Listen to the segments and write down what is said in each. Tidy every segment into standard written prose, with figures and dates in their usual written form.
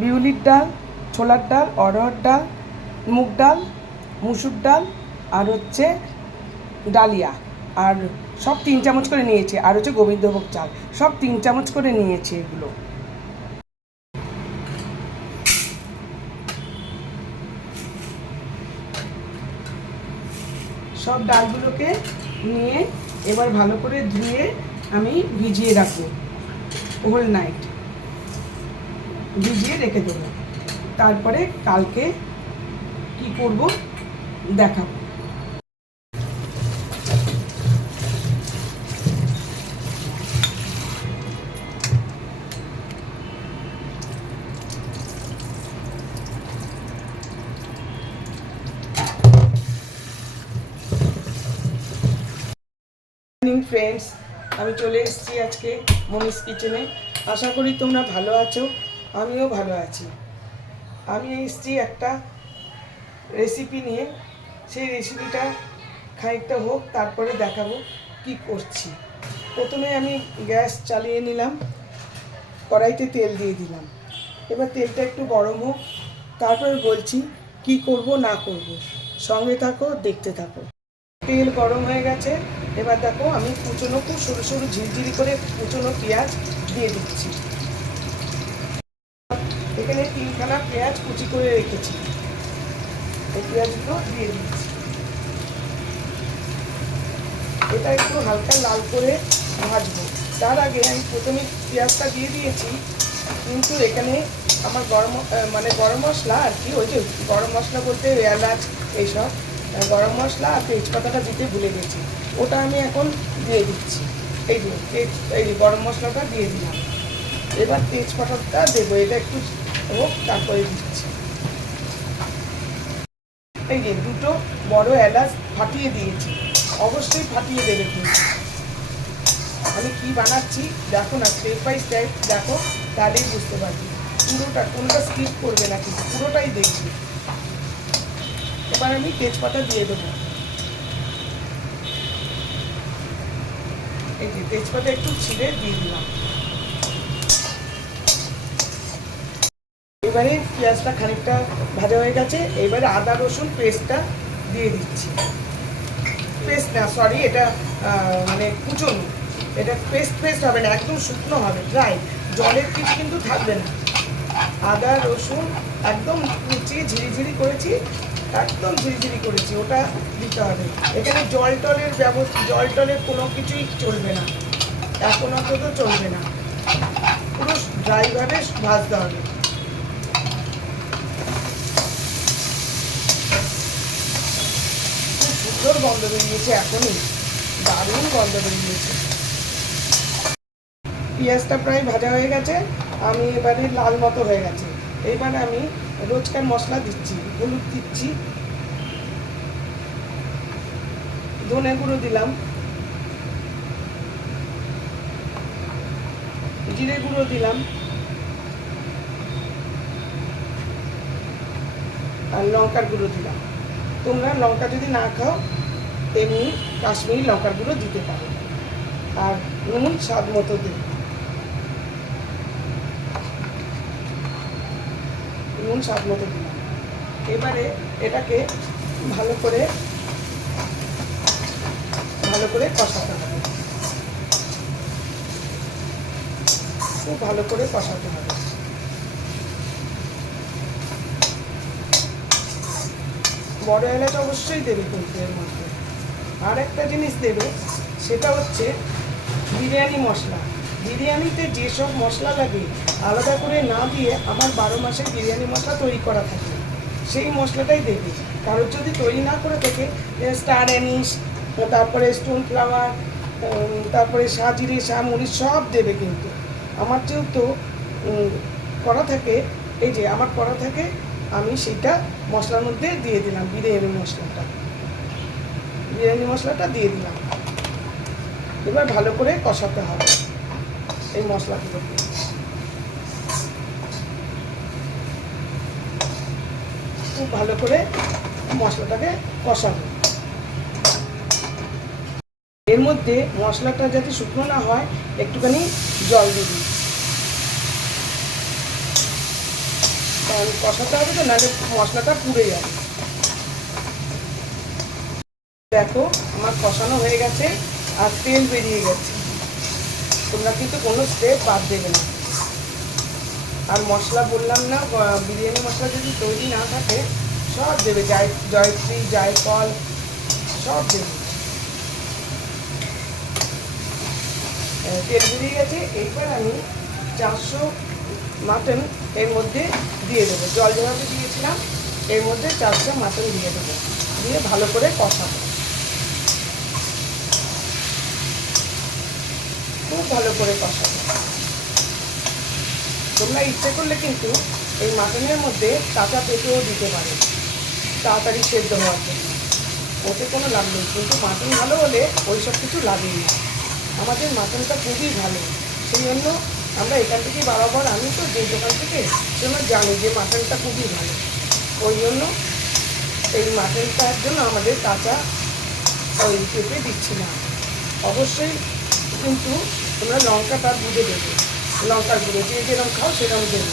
বিউলির ডাল, ছোলার ডাল, অড়হর ডাল, মুগ ডাল, মুসুর ডাল আর হচ্ছে ডালিয়া, আর সব 3 চামচ করে নিয়েছি, আর হচ্ছে গোবিন্দভোগ চাল, সব 3 চামচ করে নিয়েছি। এগুলো সব ডালগুলোকে নিয়ে এবার ভালো করে ধুয়ে আমি ভিজিয়ে রাখবো, হোল নাইট ভিজিয়ে রেখে দেবো। তারপরে কালকে কি করব দেখাবো। ফ্রেন্ডস, আমি চলে এসেছি আজকে মমিস কিচেনে। আশা করি তোমরা ভালো আছো, আমিও ভালো আছি। আমি এসেছি একটা রেসিপি নিয়ে, সেই রেসিপিটা খানিকটা হোক, তারপরে দেখাবো কি করছি। প্রথমে আমি গ্যাস চালিয়ে নিলাম, কড়াইতে তেল দিয়ে দিলাম। এবার তেলটা একটু গরম হোক, তারপরে বলছি কি করব না করব, সঙ্গে থাকো, দেখতে থাকো। তেল গরম হয়ে গেছে, এবার দেখো আমি কুচনো, খুব সরু সরু ঝিরঝিরি করে কুচনো পেঁয়াজ দিয়ে দিচ্ছি। এখানে 3খানা পেঁয়াজ কুচি করে রেখেছি, এই পেঁয়াজগুলো দিয়ে দিচ্ছি। এটা একটু হালকা লাল করে ভাজবো। তার আগে আমি প্রথমে পেঁয়াজটা দিয়ে দিয়েছি, কিন্তু এখানে আমার গরম মশলা আর কি, ওই যে গরম মশলা বলতে এলাচ এইসব গরম মশলা আর তেজপাতাটা দিতে ভুলে গেছি, ওটা আমি এখন দিয়ে দিচ্ছি। এই যে গরম মশলাটা দিয়ে দিলাম। এবার তেজপাতাটা দেবো, এটা একটু হোক, তারপরে দিচ্ছি। এই যে 2টো বড় এলাচ ফাটিয়ে দিয়েছি, অবশ্যই ফাটিয়ে দেবে কিন্তু। আমি কি বানাচ্ছি দেখো না, স্টেপ বাই স্টেপ দেখো, তাহলেই বুঝতে পারবি। কোনোটা স্কিপ করবে না, কিন্তু পুরোটাই দেখবি। এবার আমি তেজপাতা দিয়ে দেবো। এই যে তেজপাতা একটু ছিঁড়ে দিয়ে দিলাম। এবারে পেঁয়াজটা খানিকটা ভাজা হয়ে গেছে, এবারে আদা রসুন পেস্টটা দিয়ে দিচ্ছি। পেস্ট না, সরি, এটা মানে কুচনো, এটা পেস্ট হবে না, একদম শুকনো হবে, ড্রাই, জলের কিছু কিন্তু থাকবে না। আদা রসুন একদম কুচিয়ে ঝিরিঝিরি করেছি, একদম ঝিরিঝিরি করেছি, ওটা দিতে হবে। এখানে জল টলের কোনো কিছুই চলবে না, এখন অন্তত চলবে না, পুরো ড্রাইভাবে ভাজতে হবে। খুব সুন্দর গন্ধ বেরিয়েছে, এখনই দারুণ গন্ধ বেরিয়েছে। পেঁয়াজটা প্রায় ভাজা হয়ে গেছে, আমি এবারে লাল মতো হয়ে গেছে। এবার আমি রোজকার মশলা দিচ্ছি, হলুদ দিচ্ছি, ধনে গুঁড়ো দিলাম, জিরে গুঁড়ো দিলাম, আর লঙ্কার গুঁড়ো দিলাম। তোমরা লঙ্কা যদি না খাও তেমনি কাশ্মীরি লঙ্কার গুঁড়ো দিতে পারো। আর নুন স্বাদ মতো দেবে, নুন স্বাদ মতো দিলাম। এবারে এটাকে ভালো করে কষাতে হবে, খুব ভালো করে কষাতে হবে। বড় এলাচ অবশ্যই দেবে কিন্তু এর মধ্যে। আর একটা জিনিস দেবে, সেটা হচ্ছে বিরিয়ানি মশলা। বিরিয়ানিতে যেসব মশলা লাগে আলাদা করে না দিয়ে আমার 12 মাসের বিরিয়ানি মশলা তৈরি করা থাকে, সেই মশলাটাই দেবে। কারোর যদি তৈরি না করে থাকে, স্টার অ্যানিস, তারপরে স্টোন ফ্লাওয়ার, তারপরে শাহজিরে, শাহমরিচ সব দেবে। কিন্তু আমার যেহেতু করা থাকে, এই যে আমার করা থাকে, আমি সেইটা মশলার মধ্যে দিয়ে দিলাম, বিরিয়ানি মশলাটা দিয়ে দিলাম। এবার ভালো করে কষাতে হবে এই মশলাগুলোকে। খুব ভালো করে মশলাটাকে কষাবো। এর মধ্যে মশলাটা যাতে শুকনো না হয়, একটুখানি জল দিবি। কষাতে হবে, তো নাহলে মশলাটা পুড়ে যাবে। দেখো আমার কষানো হয়ে গেছে আর তেল বেরিয়ে গেছে। তোমরা কিন্তু কোনো স্টেপ বাদ দেবে না। আর মশলা বললাম না, বিরিয়ানি মশলা যদি তৈরি না থাকে সব দেবে, জয়ত্রী, জায়ফল সব দেবে। তেল বেরিয়ে গেছে। এইবার আমি 400 মাটন এর মধ্যে দিয়ে দেবো। জল যেভাবে দিয়েছিলাম এর মধ্যে 400 মাটন দিয়ে দেবো, দিয়ে ভালো করে কষাবো, খুব ভালো করে কষাবো। তোমরা ইচ্ছে করলে কিন্তু এই মাটনের মধ্যে কাঁচা পেঁপেও দিতে পারো তাড়াতাড়ি সেদ্ধ হওয়ার জন্য, ওতে কোনো লাভ নেই। কিন্তু মাটন ভালো হলে ওই সব কিছু লাগেই না। আমাদের মাটনটা খুবই ভালো, সেই জন্য আমরা এখান থেকে বারবার, আমি তো যে দোকান থেকে সেজন্য জানি যে মাটনটা খুবই ভালো। ওই জন্য এই মাটনটার জন্য আমাদের কাঁচা ওই পেঁপে দিচ্ছি না। অবশ্যই কিন্তু তোমরা লঙ্কাটা বুঝে দেবে, লঙ্কার গুঁড়ো যে যেরকম খাও সেরকম দেবে।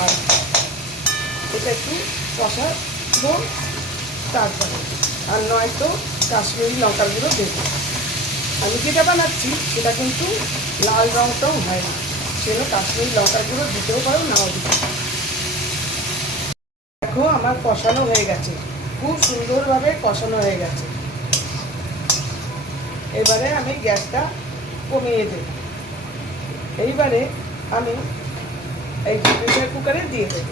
আর এটা একটু কষাবো, তারপরে আর নয়তো কাশ্মীরি লঙ্কার গুঁড়ো দেবো। আমি যেটা বানাচ্ছি সেটা কিন্তু লাল রঙটাও হয় না, সেজন্য কাশ্মীরি লঙ্কার গুঁড়ো দিতেও পারো, নাও দিতে পারো। দেখো আমার কষানো হয়ে গেছে, খুব সুন্দরভাবে কষানো হয়ে গেছে। এবারে আমি গ্যাসটা কমিয়ে দেব। এইবারে আমি এই প্রেসার কুকারে দিয়ে দেব।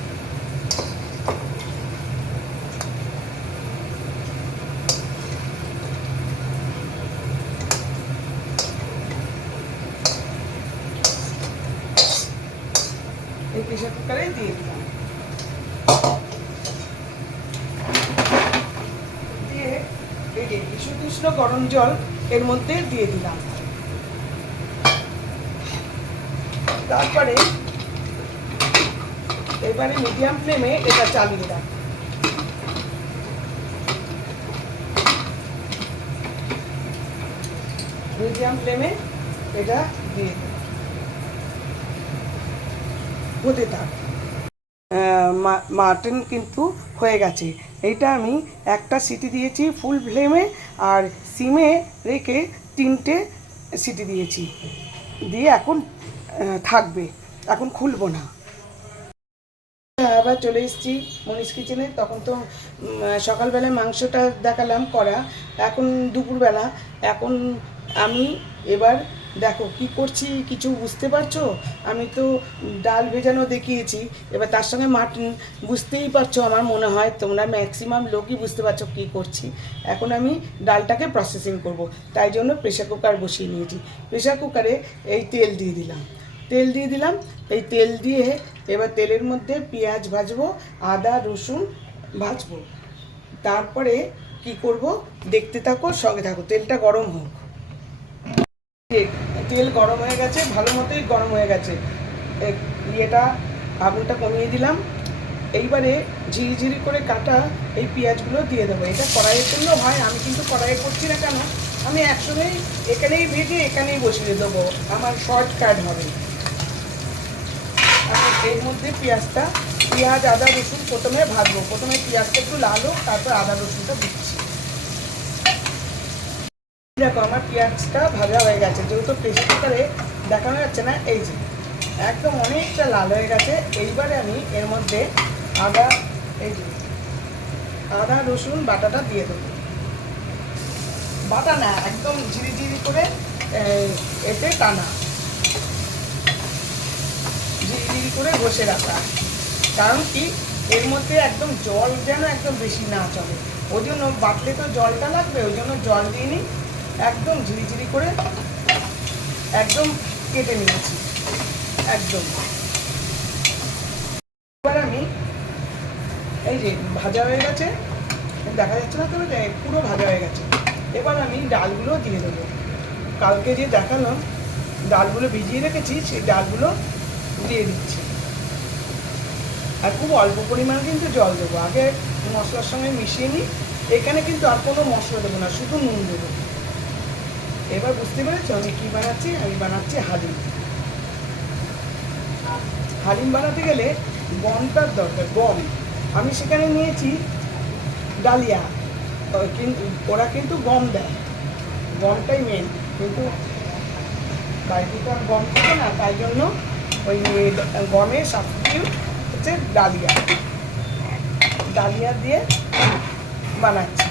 এই প্রেসার কুকারে দিয়ে দিলাম, দিয়ে এই যে বিশুদ্ধ গরম জল এর মধ্যে দিয়ে দিলাম। তারপরে এবারে মিডিয়াম ফ্লেমে এটা চালিয়ে দাও। মিডিয়াম ফ্লেমে এটা দিয়ে দেব, হতে থাক। মাটন কিন্তু হয়ে গেছে। এইটা আমি একটা সিটি দিয়েছি ফুল ফ্লেমে, আর সিমে রেখে 3টে সিটি দিয়েছি, দিয়ে এখন থাকবে, এখন খুলবো না। আবার চলে এসেছি মনীষ কিচেনে। তখন তো সকালবেলায় মাংসটা দেখালাম করা, এখন দুপুরবেলা। এখন আমি এবার দেখো কি করছি, কিছু বুঝতে পারছো? আমি তো ডাল ভেজানো দেখিয়েছি, এবার তার সঙ্গে মাটন, বুঝতেই পারছো আমার মনে হয় তোমরা ম্যাক্সিমাম লোকই বুঝতে পারছো কী করছি। এখন আমি ডালটাকে প্রসেসিং করব, তাই জন্য প্রেশার কুকার বসিয়ে নিয়েছি। প্রেশার কুকারে এই তেল দিয়ে দিলাম, এই তেল দিয়ে এবার তেলের মধ্যে পেঁয়াজ ভাজবো, আদা রসুন ভাজবো। তারপরে কি করব দেখতে থাকো, সঙ্গে থাকো। তেলটা গরম হোক। তেল গরম হয়ে গেছে, ভালো মতোই গরম হয়ে গেছে। ইয়েটা আগুনটা কমিয়ে দিলাম। এইবারে ঝিরিঝিরি করে কাটা এই পেঁয়াজগুলো দিয়ে দেবো। এটা কড়াইয়ের জন্য হয়, আমি কিন্তু কড়াইয়ে করছি না। কেন? আমি একসঙ্গেই এখানেই ভেজে এখানেই বসিয়ে দেবো, আমার শর্টকাট হবে। এর মধ্যে পেঁয়াজ আদা রসুন প্রথমে ভাজবো। প্রথমে পেঁয়াজটা একটু লাল হোক, তারপর আদা রসুনটা দিচ্ছি। দেখো আমার পেঁয়াজটা ভাজা হয়ে গেছে, যেহেতু প্রেসার কুকারে দেখানো যাচ্ছে না, এই যে একদম অনেকটা লাল হয়ে গেছে। এইবারে আমি এর মধ্যে আদা রসুন বাটাটা দিয়ে দেবো। বাটা না, একদম ঝিরিঝিরি করে এতে টানা, ঝিরিঝিরি করে ঘষে রাখা। কারণ কি, এর মধ্যে একদম জল যেন একদম বেশি না চলে, ওই জন্য বাটলে তো জলটা লাগবে, ওই জন্য জল দিয়ে নিই। একদম ঝিরিঝিরি করে একদম কেটে নিয়েছি একদম। এবার আমি এই যে ভাজা হয়ে গেছে, দেখা যাচ্ছে না তবে পুরো ভাজা হয়ে গেছে। এবার আমি ডালগুলো দিয়ে দেবো। কালকে যে দেখালাম ডালগুলো ভিজিয়ে রেখেছি, সেই ডালগুলো দিয়ে দিচ্ছি। আর খুব অল্প পরিমাণ কিন্তু জল দেবো, আগে মশলার সঙ্গে মিশিয়ে নিই। এখানে কিন্তু আর কোনো মশলা দেবো না, শুধু নুন দেবো। এবার বুঝতে পেরেছো আমি কী বানাচ্ছি? আমি বানাচ্ছি হালিম। হালিম বানাতে গেলে গমটার দরকার, গম। আমি সেখানে নিয়েছি ডালিয়া, কিন্তু ওরা কিন্তু গম দেয়, গমটাই মেন। কিন্তু বাড়িতে তো আর গম থাকে না, তাই জন্য ওই গমের সাবস্টিটিউট হচ্ছে ডালিয়া, ডালিয়া দিয়ে বানাচ্ছি।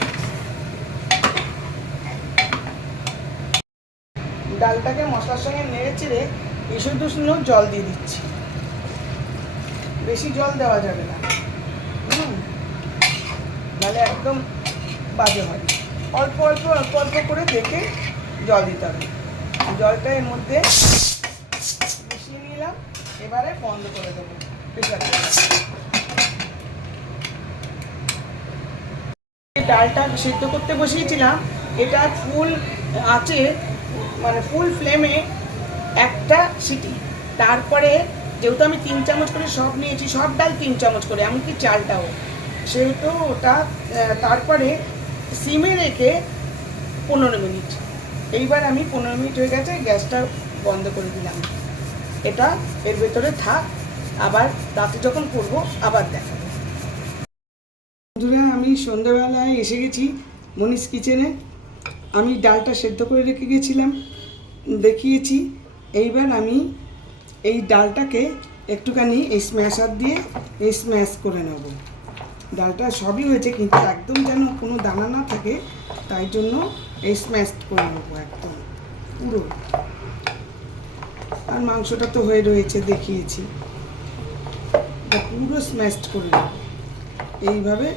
ডালটাকে মশলার সঙ্গে নেড়ে চেড়ে শুধু জল দিয়ে দিচ্ছি, বেশি জল দেওয়া যাবে না, নাহলে একদম বাজে হয়। অল্প অল্প অল্প অল্প করে দেখে জল দিতে হবে। জলটা এর মধ্যে মিশিয়ে নিলাম, এবারে বন্ধ করে দেবো প্রেসারটা। ডালটা সিদ্ধ করতে বসিয়েছিলাম, এটা ফুল আঁচে মানে ফুল ফ্লেমে একটা সিটি, তারপরে যেহেতু আমি 3 চামচ করে সব নিয়েছি, সব ডাল 3 চামচ করে, এমনকি চালটাও, সেহেতু ওটা তারপরে সিমে রেখে 15 মিনিট। এইবার আমি 15 মিনিট হয়ে গেছে, গ্যাসটা বন্ধ করে দিলাম। এটা এর ভেতরে থাক, আবার রাতে যখন করবো আবার দেখাবো। বন্ধুরা, আমি সন্ধ্যেবেলায় এসে গেছি মনীষ কিচেনে। আমি ডালটা সেদ্ধ করে রেখে গেছিলাম, দেখিয়েছি। এইবার আমি এই ডালটাকে একটুখানি এই স্ম্যাশার দিয়ে এই স্ম্যাশ করে নেব। ডালটা সবই হয়েছে, কিন্তু একদম যেন কোনো দানা না থাকে, তাই জন্য এই স্ম্যাশ করে নেবো একদম পুরো। আর মাংসটা তো হয়ে রয়েছে, দেখিয়েছি। পুরো স্ম্যাশড করে নেব, এইভাবে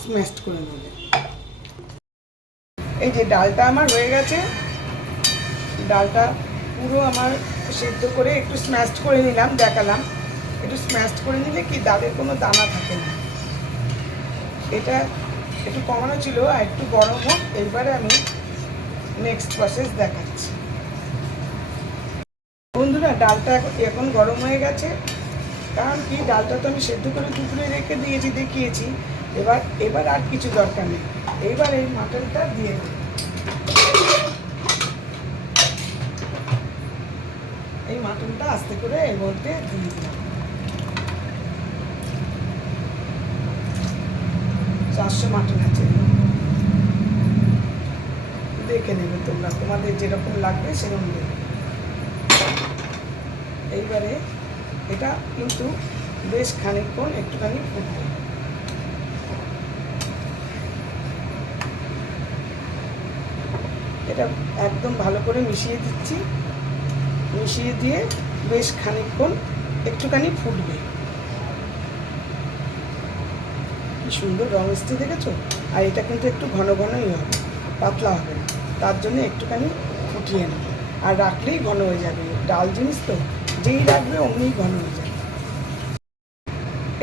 স্ম্যাশড করে নেব। এই যে ডালটা আমার হয়ে গেছে, ডালটা পুরো আমার সেদ্ধ করে একটু স্ম্যাশড করে নিলাম, দেখালাম। একটু স্ম্যাশড করে নিলে কি ডালের কোনো দানা থাকে না। এটা একটু কমানো ছিল, আর একটু গরম হোক, এইবারে আমি নেক্সট প্রসেস দেখাচ্ছি। বন্ধুরা, ডালটা এখন গরম হয়ে গেছে, কারণ কি ডালটা তো আমি সেদ্ধ করে দুপুরে রেখে দিয়েছি, দেখিয়েছি। এবার আর কিছু দরকার নেই। এইবার এই মাটনটা দিয়ে দেব। এই মাটনটা আস্তে করে এর মধ্যে দিয়ে দিলাম। 400 মাটন আছে, দেখে নেবে তোমরা, তোমাদের যেরকম লাগবে সেরকম দেবে। এইবারে এটা কিন্তু বেশ খানিকক্ষণ একটুখানি ফুটবে। এটা একদম ভালো করে মিশিয়ে দিচ্ছি, মিশিয়ে দিয়ে বেশ খানিকক্ষণ একটুখানি ফুটবে। কি সুন্দর রং এসছে, দেখেছো? আর এটা কিন্তু একটু ঘন ঘনই হবে, পাতলা হবে না, তার জন্য একটুখানি ফুটিয়ে নেবে। আর রাখলেই ঘন হয়ে যাবে, ডাল জিনিস তো, যেই রাখবে অমনিই ঘন হয়ে যাবে।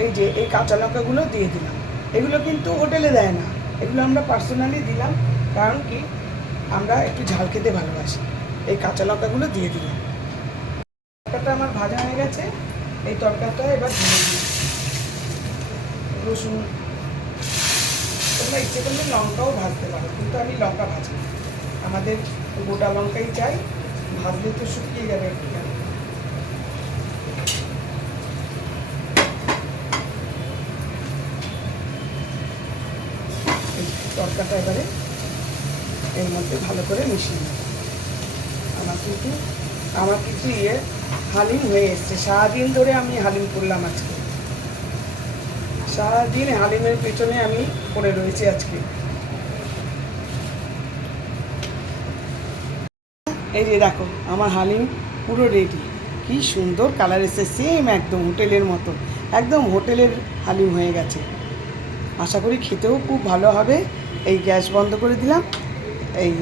এই যে এই কাঁচা লঙ্কাগুলো দিয়ে দিলাম। এগুলো কিন্তু হোটেলে দেয় না, এগুলো আমরা পার্সোনালি দিলাম, কারণ কি আমরা একটু ঝাল খেতে ভালোবাসি। এই কাঁচা লঙ্কাগুলো দিয়ে দিলাম। তরকাটা আমার ভাজা হয়ে গেছে, এই তরকাটা এবার ধরে দিই। রসুন, তোমরা ইচ্ছে করলে লঙ্কাও ভাজতে পারো, কিন্তু আমি লঙ্কা ভাজি না, আমাদের গোটা লঙ্কাই চাই, ভাজলে তো শুকিয়ে যাবে একটুখানি। তরকাটা এবারে এর মধ্যে ভালো করে মিশিয়ে নেব। আমার কিন্তু হালিম হয়ে এসছে। সারাদিন ধরে আমি হালিম করলাম আজকে, সারাদিন হালিমের পেছনে আমি পড়ে রয়েছি আজকে। এই যে দেখো, আমার হালিম পুরো রেডি। কি সুন্দর কালার এসেছে, সেম একদম হোটেলের মতো, একদম হোটেলের হালিম হয়ে গেছে। আশা করি খেতেও খুব ভালো হবে। এই গ্যাস বন্ধ করে দিলাম, এই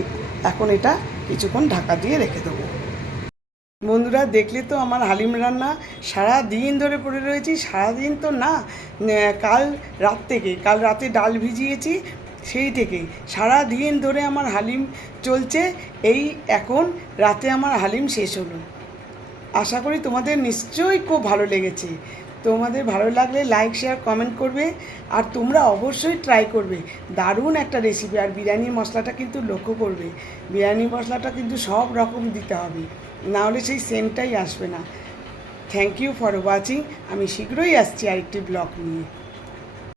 এখন এটা কিছুক্ষণ ঢাকা দিয়ে রেখে দেবো। বন্ধুরা, দেখলে তো আমার হালিম রান্না সারা দিন ধরে পড়ে রয়েছি। সারাদিন তো না, কাল রাতে ডাল ভিজিয়েছি, সেই থেকে সারা দিন ধরে আমার হালিম চলছে। এই এখন রাতে আমার হালিম শেষ হলো। আশা করি তোমাদের নিশ্চয়ই খুব ভালো লেগেছে। তোমাদের ভালো লাগলে লাইক, শেয়ার, কমেন্ট করবে, আর তোমরা অবশ্যই ট্রাই করবে। দারুণ একটা রেসিপি। আর বিরিয়ানির মশলাটা কিন্তু লক্ষ্য করবে, বিরিয়ানি মশলাটা কিন্তু সব রকম দিতে হবে, নাহলে সেই সেন্টটাই আসবে না। Thank you for watching. আমি শীঘ্রই আসছি আরেকটি ব্লগ নিয়ে।